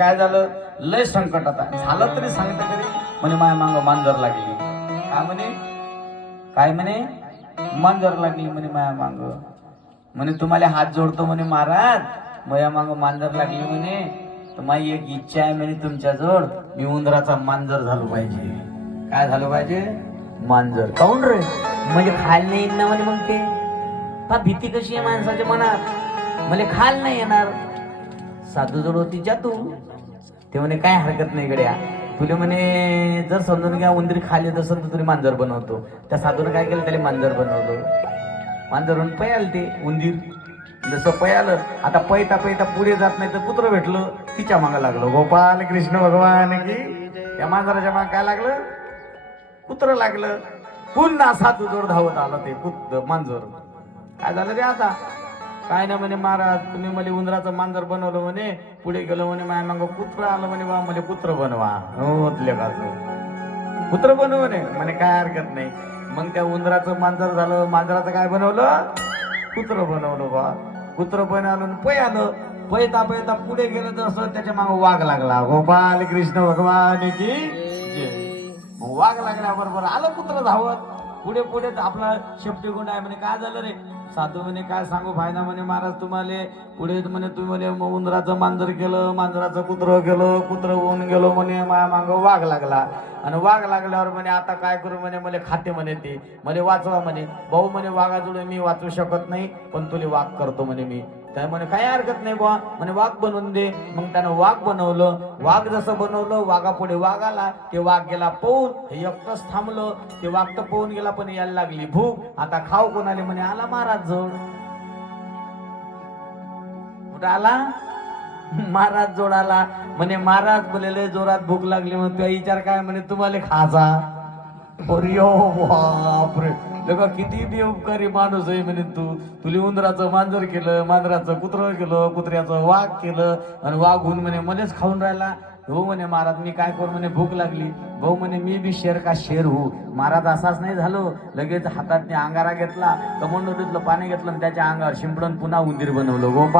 काय झालं, लय संकट आता झालं तरी सांगते तरी म्हणे माया मांग मांजर लागली. काय म्हणे, काय म्हणे, मांजर लागली म्हणे माया मांग. म्हणे तुम्हाला हात जोडतो म्हणे महाराज, माया मांग मांजर लागली म्हणे. तर माझी एक इच्छा आहे म्हणे तुमच्या जवळ, मी उंदराचा मांजर झालो पाहिजे. काय झालं पाहिजे, मांजर. काऊन रे, म्हणजे खायला नाही येणार म्हणे. मग ते पा भीती कशी आहे माणसाच्या मनात, म्हणजे खायला नाही येणार. साधू जोड होती जातू, ते म्हणे काय हरकत नाही गड्या, तुले म्हणे जर समजून घ्या उंदरी खाली येत असेल तर तुला मांजर बनवतो. त्या साधूने काय केलं, त्याला मांजर बनवलं. मांजरून पयाल ते उंदीर, जसं पयालं आता पैता पैता पुढे जात नाही तर कुत्र भेटलं, तिच्या मागं लागलं. गोपाल कृष्ण भगवान की. त्या मांजराच्या मागं काय लागलं, कुत्र लागलं. पुन्हा साधू जोड धावत आलं ते कुत्र मांजर. काय झालं रे आता, काय ना म्हणे महाराज तुम्ही मला उंदराचं मांजर बनवलं म्हणे. पुढे गेलो म्हणे माझ्या मागं कुत्र आलं म्हणे, बा मला कुत्र बनवा. होतले बाजू कुत्र बनव म्हणे काय हरकत नाही. मग त्या उंदराचं मांजर झालं, मांजराचं काय बनवलं, कुत्र बनवलं. बा कुत्र बनवलं पै आलं. पैता पैता पुढे गेलं तसं त्याच्या मागं वाघ लागला. गोपाल कृष्ण भगवान की जय. मग वाघ लागल्याबरोबर आलं कुत्र धावत. पुढे पुढे आपला शेपटी गुंड आहे म्हणे. काय झालं रे, साधू म्हणे काय सांगू फायदा म्हणे महाराज तुम्हाला. पुढे म्हणे तुम्ही उंदराचं मांजर केलं, मांजराचं कुत्र केलं, कुत्र होऊन गेलो म्हणे, माझ्या मागं वाघ लागला. आणि वाघ लागल्यावर म्हणे आता काय करू म्हणे, मला खाते म्हणे ते, मला वाचवा म्हणे. भाऊ म्हणे वाघाजोडे मी वाचू शकत नाही, पण तुला वाघ करतो म्हणे मी. त्या म्हणे काही हरकत नाही बुवा, म्हणे वाघ बनवून दे. मग त्यानं वाघ बनवलं. वाघ जसं बनवलं, वाघा पुढे वाघ आला. ते वाघ गेला पळून, हे एकटंच थांबलं. ते वाघ तर पळून गेला, पण यायला लागली भूक. आता खाऊ कोणाले म्हणे, आला महाराज जोड. कुठं आला, महाराज जोड आला. म्हणे महाराज बोलेले जोरात भूक लागली. मग तुझा विचार काय म्हणे, तुम्हाला खाजा. बापरे, लगा किती बेउपकारी माणूस आहे म्हणे तू. तुला उंदराचं मांजर केलं, मांजराचं कुत्र केलं, कुत्र्याचं वाघ केलं, आणि वाघ म्हणे मलाच खाऊन राहिला. हो म्हणे महाराज मी काय करू म्हणे, भूक लागली. भाऊ म्हणे मी बी शेर का शेर हो. महाराज असाच नाही झालो, लगेच हातात अंगारा घेतला, कमंडोलीतलं पाणी घेतलं आणि त्याच्या अंगावर शिंपडून पुन्हा उंदीर बनवलं. गोपाळ